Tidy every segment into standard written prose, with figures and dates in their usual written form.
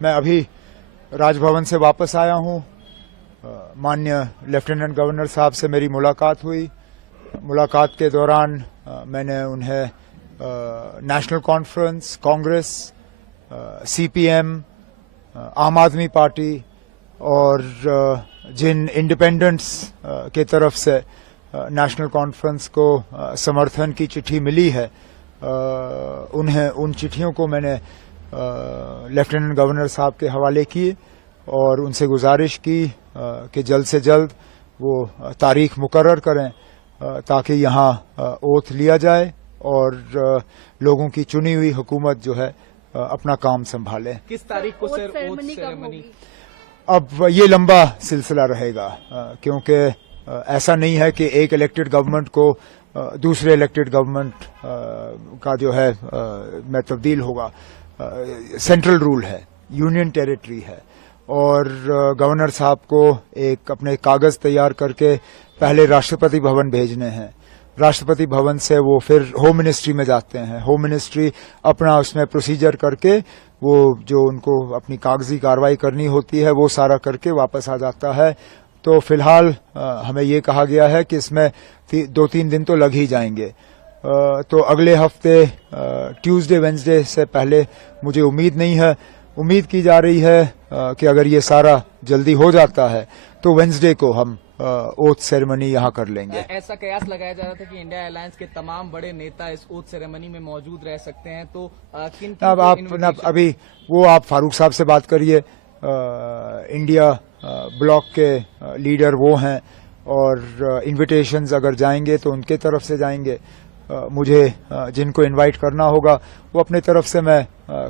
मैं अभी राजभवन से वापस आया हूं। माननीय लेफ्टिनेंट गवर्नर साहब से मेरी मुलाकात हुई। मुलाकात के दौरान मैंने उन्हें नेशनल कॉन्फ्रेंस, कांग्रेस, सीपीएम, आम आदमी पार्टी और जिन इंडिपेंडेंट्स के तरफ से नेशनल कॉन्फ्रेंस को समर्थन की चिट्ठी मिली है, उन्हें उन चिट्ठियों को मैंने लेफ्टिनेंट गवर्नर साहब के हवाले किए और उनसे गुजारिश की कि जल्द से जल्द वो तारीख मुकर्रर करें ताकि यहाँ ओथ लिया जाए और लोगों की चुनी हुई हुकूमत जो है अपना काम संभाले। किस तारीख को सर ओथ सेरेमनी? अब ये लंबा सिलसिला रहेगा क्योंकि ऐसा नहीं है कि एक इलेक्टेड गवर्नमेंट को दूसरे इलेक्टेड गवर्नमेंट का जो है में तब्दील होगा। सेंट्रल रूल है, यूनियन टेरिटरी है और गवर्नर साहब को एक अपने कागज तैयार करके पहले राष्ट्रपति भवन भेजने हैं। राष्ट्रपति भवन से वो फिर होम मिनिस्ट्री में जाते हैं। होम मिनिस्ट्री अपना उसमें प्रोसीजर करके वो जो उनको अपनी कागजी कार्रवाई करनी होती है वो सारा करके वापस आ जाता है। तो फिलहाल हमें ये कहा गया है कि इसमें 2-3 दिन तो लग ही जाएंगे। तो अगले हफ्ते ट्यूसडे वेंसडे से पहले मुझे उम्मीद नहीं है। उम्मीद की जा रही है कि अगर ये सारा जल्दी हो जाता है तो वेंसडे को हम ओथ सेरेमनी यहाँ कर लेंगे। ऐसा कयास लगाया जा रहा था कि इंडिया अलायंस के तमाम बड़े नेता इस ओथ सेरेमनी में मौजूद रह सकते हैं, तो किन अब आप अभी वो आप फारूक साहब से बात करिए। इंडिया ब्लॉक के लीडर वो हैं और इन्विटेशंस अगर जाएंगे तो उनके तरफ से जाएंगे। मुझे जिनको इनवाइट करना होगा वो अपने तरफ से मैं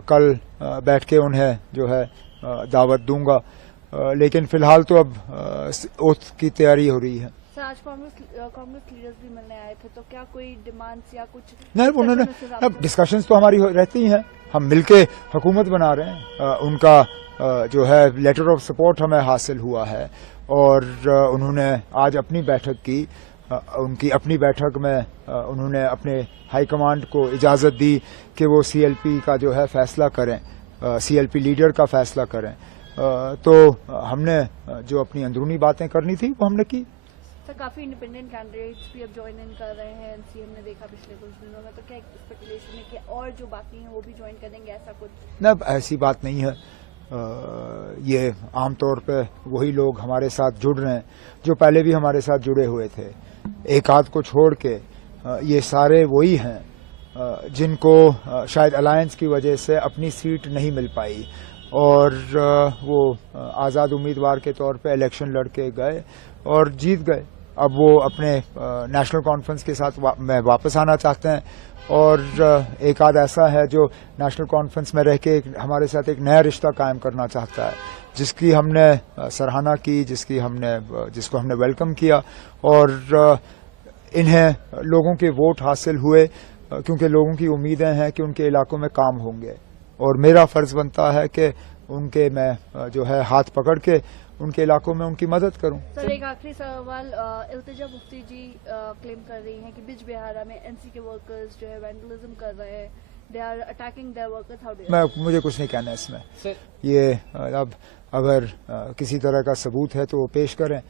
कल बैठ के उन्हें जो है दावत दूंगा। लेकिन फिलहाल तो अब ओथ की तैयारी हो रही है। सर, आज कांग्रेस लीडर्स भी मिलने आए थे, तो क्या कोई डिमांड्स या कुछ नहीं? उन्होंने अब डिस्कशंस तो हमारी रहती हैं, हम मिलके हुकूमत बना रहे हैं। उनका जो है लेटर ऑफ सपोर्ट हमें हासिल हुआ है और उन्होंने आज अपनी बैठक की। उनकी अपनी बैठक में उन्होंने अपने हाईकमांड को इजाजत दी कि वो सीएलपी का जो है फैसला करें, सीएलपी लीडर का फैसला करें। तो हमने जो अपनी अंदरूनी बातें करनी थी वो हमने की। सर, काफी इंडिपेंडेंट कैंडिडेट्स भी अब ज्वाइन इन कर रहे हैं एनसीए ने देखा पिछले कुछ दिनों में, तो क्या स्पेकुलेशन है कि और जो बाकी हैं वो भी ज्वाइन करेंगे, ऐसा कुछ? न, ऐसी बात नहीं है। ये आमतौर पे वही लोग हमारे साथ जुड़ रहे हैं जो पहले भी हमारे साथ जुड़े हुए थे। एक आध को छोड़ के ये सारे वही हैं जिनको शायद अलायंस की वजह से अपनी सीट नहीं मिल पाई और वो आज़ाद उम्मीदवार के तौर पे इलेक्शन लड़के गए और जीत गए। अब वो अपने नेशनल कॉन्फ्रेंस के साथ में वापस आना चाहते हैं और एक आध ऐसा है जो नेशनल कॉन्फ्रेंस में रह के हमारे साथ एक नया रिश्ता कायम करना चाहता है, जिसकी हमने सराहना की, जिसको हमने वेलकम किया और इन्हें लोगों के वोट हासिल हुए क्योंकि लोगों की उम्मीदें हैं कि उनके इलाकों में काम होंगे और मेरा फर्ज बनता है कि उनके मैं जो है हाथ पकड़ के उनके इलाकों में उनकी मदद करूं। सर, एक आखिरी सवाल। इल्तिजा मुफ्ती जी क्लेम कर रही हैं कि बिज बिहारा में एनसी के वर्कर्स जो है वैंडलिज्म कर रहे हैं, they are attacking their workers. How do you? मुझे कुछ नहीं कहना इसमें। ये अब अगर किसी तरह का सबूत है तो वो पेश करें।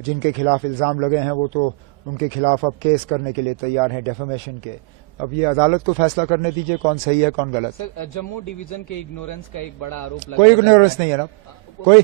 जिनके खिलाफ इल्जाम लगे हैं वो तो उनके खिलाफ अब केस करने के लिए तैयार हैं, डेफेमेशन के। अब ये अदालत को फैसला करने दीजिए कौन सही है कौन गलत। सर, जम्मू डिवीजन के इग्नोरेंस का एक बड़ा आरोप लगा। कोई इग्नोरेंस नहीं है ना, कोई